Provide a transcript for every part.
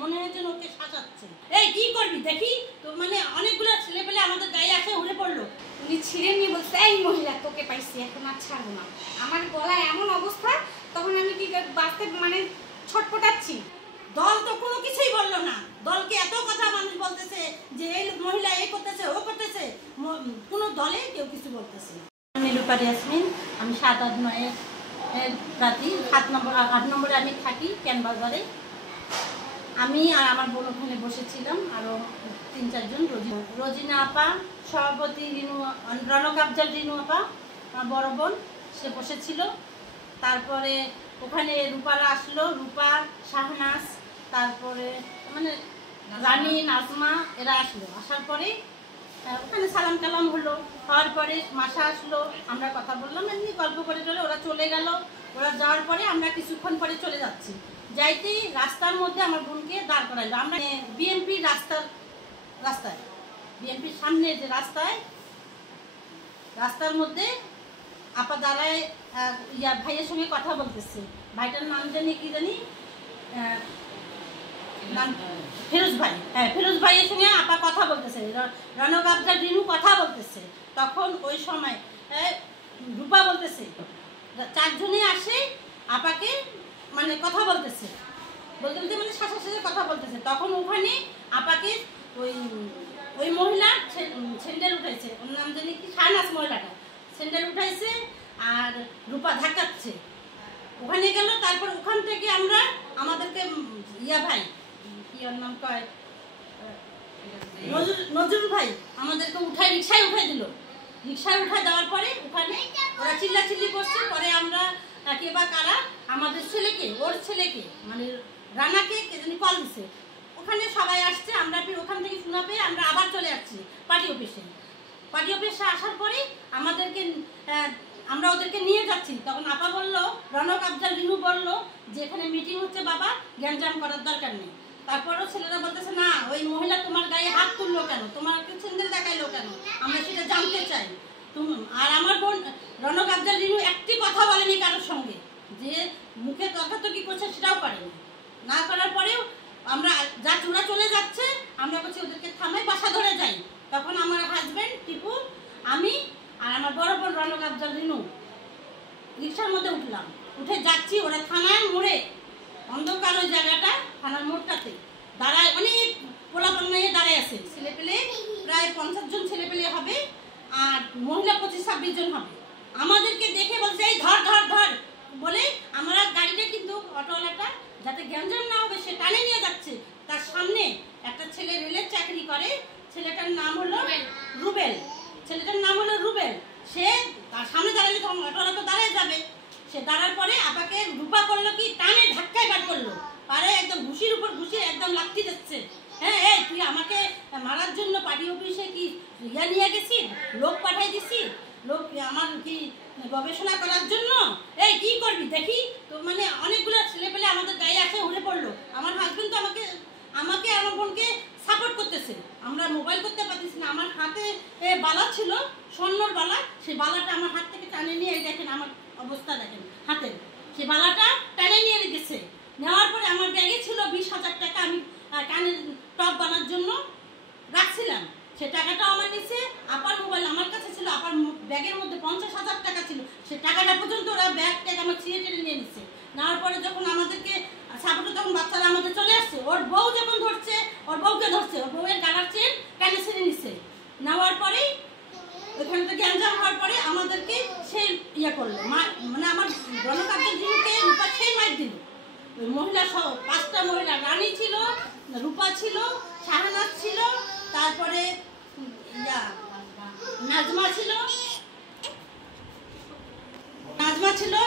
মনে হয় যেন ওকে শাসাচ্ছে। এই কি করবি দেখি তো, মানে অনেকগুলো ছেলে পেলে আমাদের গায়ে আসে উড়ে পড়লো। উনি ছিঁড়ে নিয়ে বলছে, এই মহিলা তোকে পাইছি, এখন আর ছাড়বো না। আমার গলায় এমন অবস্থা, তখন আমি কি বাঁচতে মানে ছটপটাচ্ছি। দল তো কোনো কিছুই বললো না। দলকে এত কথা মানুষ বলতেছে যে এই মহিলা এই করতেছে ও করতেছে, কোনো দলে কেউ কিছু বলতেছে না। নীলুপা ইয়াসমিন, আমি 7-8-9 রাতি 8 নম্বরে আমি থাকি ক্যানবাজারে। আমি আর আমার বোন ওখানে বসেছিলাম, আরও 3-4 জন। রোজিনা আপা, সভাপতি রনক আফজাল রিনু আপা, আমার বড় বোন, সে বসেছিল। তারপরে ওখানে রূপারা আসলো, রূপা, শাহনাজ, তারপরে মানে রানী, নাজমা, এরা আসলো। আসার পরে ওখানে সালাম কালাম হলো, হওয়ার পরে মাসা আসলো, আমরা কথা বললাম, এমনি গল্প করে চলে ওরা চলে গেল। ওরা যাওয়ার পরে আমরা কিছুক্ষণ পরে চলে যাচ্ছি, যাইতেই রাস্তার মধ্যে আমার বোনকে দাঁড় করাইলো। আমরা বিএনপির রাস্তায় বিএনপির সামনে যে রাস্তার মধ্যে আপা দাঁড়ায় ভাইয়ের সঙ্গে কথা বলতেছে। ভাইটার নাম জানি কি জানি, ফিরোজ ভাই। হ্যাঁ, ফিরোজ ভাইয়ের সঙ্গে আপা কথা বলতেছে, রনক আফজাল রিনু কথা বলতেছে। তখন ওই সময় রূপা বলতেছে, 4 জনে আসে আপাকে মানে কথা বলতেছে, বলতে বলতে মানে শাসার কথা বলতেছে। তখন ওখানে আপাকে ওই মহিলা স্যান্ডেল উঠাইছে, ওর নাম জানি কি, শাহনাজ মহিলাটা স্যান্ডেল উঠাইছে আর রূপা ধাক্কাচ্ছে, ওখানে গেল। তারপর ওখান থেকে আমরা আমাদেরকে ভাই কি ওর নাম কয়, নজরুল ভাই আমাদেরকে রিক্সায় উঠাই দিল। রিক্সায় উঠায় দেওয়ার পরে ওখানে ওরা চিল্লাচিল্লি করছে। পরে আমরা কে বা কারা আমাদের ছেলেকে, ওর ছেলেকে মানে রানাকে কে জানি কল দিছে, ওখানে সবাই আসছে। আমরা ওখান থেকে শোনা পেয়ে আমরা আবার চলে আসছি পার্টি অফিসে আসার পরে আমাদেরকে আমরা ওদেরকে নিয়ে যাচ্ছি। তখন আপা বললো, রনক আফজাল রিনু বললো যে এখানে মিটিং হচ্ছে বাবা, জ্ঞানজাম করার দরকার নেই। তারপরেও ছেলেরা বলতেছে, না ওই মহিলা তোমার গায়ে হাত তুললো কেন, তোমার স্যান্ডেল দেখাইলো কেন, আমরা সেটা জানতে চাই। আর আমার বোন রনক আফজাল রিনু একটি কথা বলেনি কারোর সঙ্গে, যে মুখে তর্কাতর্কি করছে সেটাও পারেনি। না করার পরেও আমরা ওরা চলে যাচ্ছে, আমরা বলছি ওদেরকে থামাই, বাসা ধরে যাই। তখন আমার হাজব্যান্ড টিপু, আমি আর আমার বড় বোন রনক আফজাল রিনু রিক্সার মধ্যে উঠলাম, উঠে যাচ্ছি। ওরা থানার মোড়ে, অন্ধকার ওই জায়গাটা, থানার মোড়টাতে দাঁড়ায়, অনেক পোলাপান নিয়ে দাঁড়ায় আছে ছেলেপেলে, প্রায় 50 জন ছেলেপেলে হবে, আর মহিলা 25-26 জন হবে। আমাদেরকে দেখে বলছে, এই ধর ধর ধর বলে আমরা গাড়িটা কিন্তু অটোওয়ালাটা যাতে গ্যাঞ্জাম না হবে সে টানে নিয়ে যাচ্ছে। তার সামনে একটা ছেলে রেলের চাকরি করে, ছেলেটার নাম হলো রুবেল, সে তার সামনে দাঁড়ালে তখন অটোওয়ালা তো দাঁড়ায় যাবে। সে দাঁড়ার পরে আপাকে রূপা করলো কি, টানে ধাক্কায় বার করলো, পারে একদম ঘুষির উপর ঘুষি একদম লাথি দিচ্ছে। হ্যাঁ, এই তুই আমাকে মারার জন্য পার্টি অফিসে কি নিয়ে গেছি, লোক পাঠাই দিছি, লোক আমার কি গবেষণা করার জন্য, এই কি করবি দেখি তো, মানে অনেকগুলো ছেলে পেলে আমাদের গায়ে আসে উড়ে পড়লো। আমার হাজবেন্ড তো আমাকে আমার বোনকে সাপোর্ট করতেছে, আমরা মোবাইল করতে পারতেছি না। আমার হাতে বালা ছিল, স্বর্ণর বালা, সেই বালাটা আমার হাত থেকে টানে নিয়ে, দেখেন আমার অবস্থা দেখেন হাতের, সেই বালাটা টানে নিয়ে গেছে। নেওয়ার পরে আমার ব্যাগে ছিল 20,000 টাকা, আমি কানের টপ বানার জন্য রাখছিলাম, সে টাকাটাও আমার নিচে। আপার মোবাইল আমার কাছে ছিল, আপার ব্যাগের মধ্যে 50,000 টাকা ছিল, সে টাকাটা পর্যন্ত ওরা ব্যাগ ট্যাগ আমার ছিঁড়ে টেনে নিয়ে নিচ্ছে। নেওয়ার পরে যখন আমাদেরকে সাপোর্টে, তখন বাচ্চারা আমাদের চলে আসছে, ওর বউ যখন ধরছে, ওর বউকে ধরছে, ওর বউয়ের গালার চেন কানে ছিঁড়ে নিচ্ছে। নেওয়ার পরেই ওইখানে তো গ্যাঞ্জাম হওয়ার পরে আমাদেরকে সেই করলো, মানে আমার রনক আফজাল রিনুকে রূপা সেই মাইর দিল। ওই মহিলা সহ 5টা মহিলা, রানী ছিল, রূপা ছিল, শাহনাজ ছিল, তারপরে নাজমা ছিল,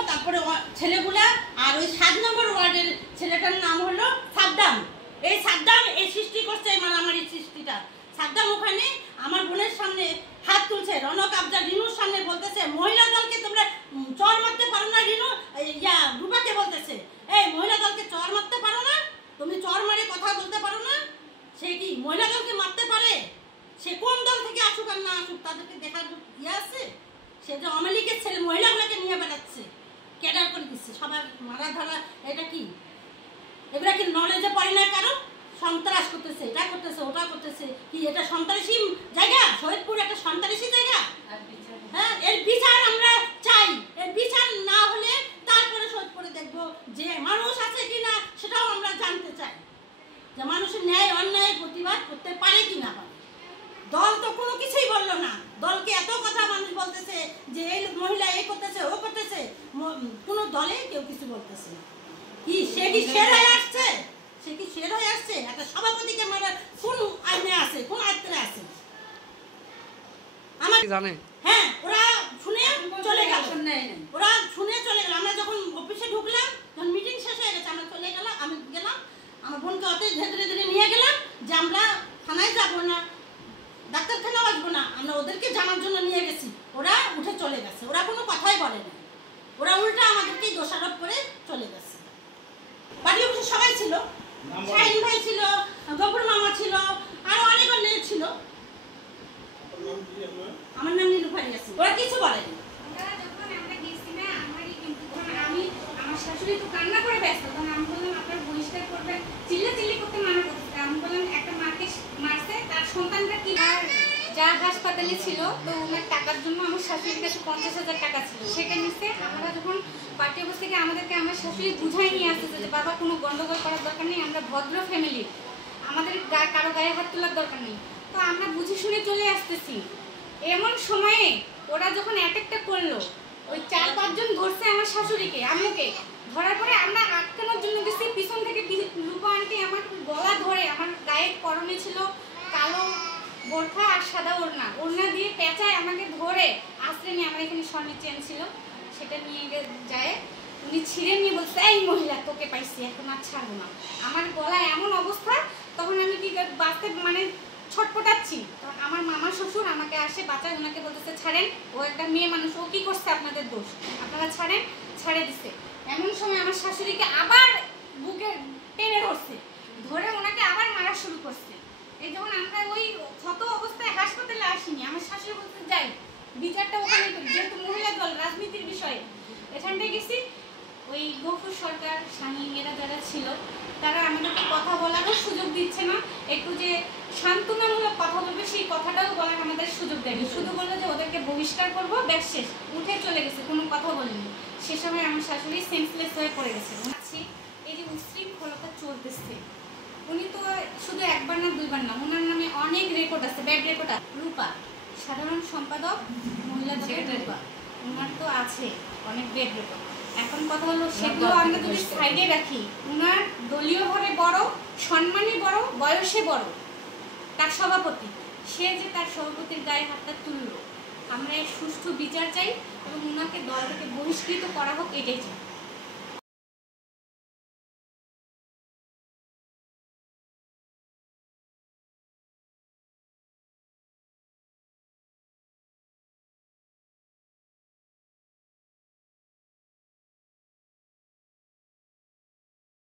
তারপরে ছেলেগুলা, আর ওই 7 নম্বর ওয়ার্ডের ছেলেটার নাম হলো সাদ্দাম। এই সাদ্দাম এই সৃষ্টি করছে, মারামারি সৃষ্টিটা। সাদ্দাম ওখানে আমার বোনের সামনে হাত তুলছে, রনক আফজাল রিনুর সামনে বলতেছে, মহিলা দলকে তোমরা চর মারতে পারো না, রিনু রূপাকে বলতেছে, এই মহিলা দলকে চর মারতে পারো না, তুমি চর মারে কথা বলতে পারো না। সে কি মহিলা দলকে মারতে পারে? সে কোন দল থেকে আসুক আর না আসুক, তাদেরকে দেখার আছে? সে যে আওয়ামী লীগের ছেলে, মহিলাগুলোকে নিয়ে বেড়াচ্ছে, ক্যাডার করে দিচ্ছে, সবার মারা ধরা, এটা কি? এগুলা কি নলেজে পড়ে না? কারো সন্ত্রাস করতেছে, এটা করতেছে, ওটা করতেছে, কি এটা সন্ত্রাসী জায়গা? শহীদপুর একটা সন্ত্রাসী জায়গা? হ্যাঁ, এর বিচার আমরা চাই। এর বিচার না হলে তারপরে শহীদপুরে দেখবো যে মানুষ আছে কিনা, সেটাও আমরা জানতে চাই, যে মানুষের ন্যায় অন্যায় প্রতিবাদ করতে পারে কিনা পারে। দল তো কোনো কিছুই বললো না। দলকে এত কথা মানুষ বলতেছে যে এই মহিলা এই করতেছে, ও করতেছে, কোনো দলে কেউ কিছু বলতেছে না। কি সে কি শের হয়ে আসছে? সে কি শের হয়ে আসছে? একটা সভাপতিকে মানে কোন আইনে আছে, কোন আইনে আছে? আমার জানে হ্যাঁ, ওরা শুনে চলে গেল। ওরা শুনে চলে গেল। আমরা যখন অফিসে ঢুকলাম, যখন মিটিং শেষ হয়ে গেছে, আমরা চলে গেলাম। আমি গেলাম, আমার বোনকে অত ধীরে ধীরে নিয়ে গেলাম যে আমরা থানায় যাবো না, ডাক্তারখানাও আসবো না, আমরা ওদেরকে জানার জন্য নিয়ে গেছি। ওরা উঠে চলে গেছে, ওরা কোনো কথাই বলে না। ওরা উল্টা আমাদেরকেই দোষারোপ করে চলে গেছে। বাড়ি অবশ্য সবাই ছিল, শাহিন ভাই ছিল, গফুর মামা ছিল, আরো অনেক অনেক ছিল। আমার নাম নীলুফারি আছে। ওরা কিছু বলেনি। আমরা গেছি না, আমারই কিন্তু আমি আমার শাশুড়ি তো কান্না করে ব্যস্ত, তখন আমি বললাম আপনার বহিষ্কার করবেন, চিল্লাচিল্লি করতে মানা করতে। আমি বললাম একটা মাকে মারছে, তার সন্তানটা কি আর যা হাসপাতালে ছিল, তো ওনার টাকার জন্য আমার শাশুড়ির কাছে 50,000 টাকা ছিল, সেটা নিচ্ছে। আমরা যখন পার্টি অফিস থেকে আমাদেরকে আমার শাশুড়ি বুঝাই নিয়ে আসতেছে যে বাবা কোনো গন্ডগোল করার দরকার নেই, আমরা ভদ্র ফ্যামিলি, আমাদের কারো গায়ে হাত তোলার দরকার নেই, তো আমরা বুঝে শুনে চলে আসতেছি। এমন সময়ে ওরা যখন অ্যাটাকটা করলো, ওই 4-5 জন ধরছে আমার শাশুড়িকে, আম্মুকে ধরার পরে আমরা আটকানোর জন্য গেছি, পিছন থেকে রূপা আন্টি আমার গলা ধরে, আমার গায়ে পরনে ছিল কালো বোরখা আর সাদা ওড়না দিয়ে পেঁচায় আমাকে ধরে আশ্রে নিয়ে, আমার এখানে স্বর্ণের চেন ছিল, সেটা নিয়ে যায় উনি ছিঁড়ে নিয়ে বলছে এই মহিলা তোকে পাইছি, এখন আর ছাড়বো না। আমার গলায় এমন অবস্থা, তখন আমি কি বাঁচতে মানে ছটপটাচ্ছি। তখন আমার মামা শ্বশুর আমাকে আসে বাঁচায়, ওনাকে বলতেছে ছাড়েন, ও একটা মেয়ে মানুষ, ও কি করছে আপনাদের দোষ, আপনারা ছাড়েন, ছাড়ে দিচ্ছে। এমন সময় আমার শাশুড়িকে আবার বুকে টেনে ধরছে, ধরে ওনাকে আবার মারা শুরু করছে। এই যখন আমরা ওই ক্ষত অবস্থায় হাসপাতালে আসিনি, আমার শাশুড়ি বলতে যাই বিচারটা ওখানে, যেহেতু মহিলা দল রাজনীতির বিষয়ে এখানটায় গেছি, ওই গফুর সরকার, শাহিন, এরা যারা ছিল তারা আমাদেরকে কথা বলারও সুযোগ দিচ্ছে না, একটু যে সান্ত্বনামূলক কথা বলবে সেই কথাটাও বলার আমাদের সুযোগ দেয়নি। শুধু বললো যে ওদেরকে বহিষ্কার করবো, ব্যাস শেষ, উঠে চলে গেছে, কোনো কথা বলেনি। সে সময় আমার শাশুড়ি সেন্সলেস হয়ে পড়ে গেছে। এই যে উশৃঙ্খলতা চলতেছে, উনি তো শুধু একবার না দুইবার না, ওনার নামে অনেক রেকর্ড আছে, ব্যাড রেকর্ড আছে। রূপা সাধারণ সম্পাদক মহিলা দলের রূপা, ওনার তো আছে অনেক ব্যাড রেকর্ড। এখন কথা হলো সেগুলো আমরা যদি সাইডে রাখি, ওনার দলীয়ভাবে বড়, সম্মানী বড়, বয়সে বড়, তার সভাপতি, সে যে তার সভাপতির গায়ে হাতটা তুললো, আমরা এর সুষ্ঠু বিচার চাই এবং ওনাকে দল থেকে বহিষ্কৃত করা হোক, এটাই চাই।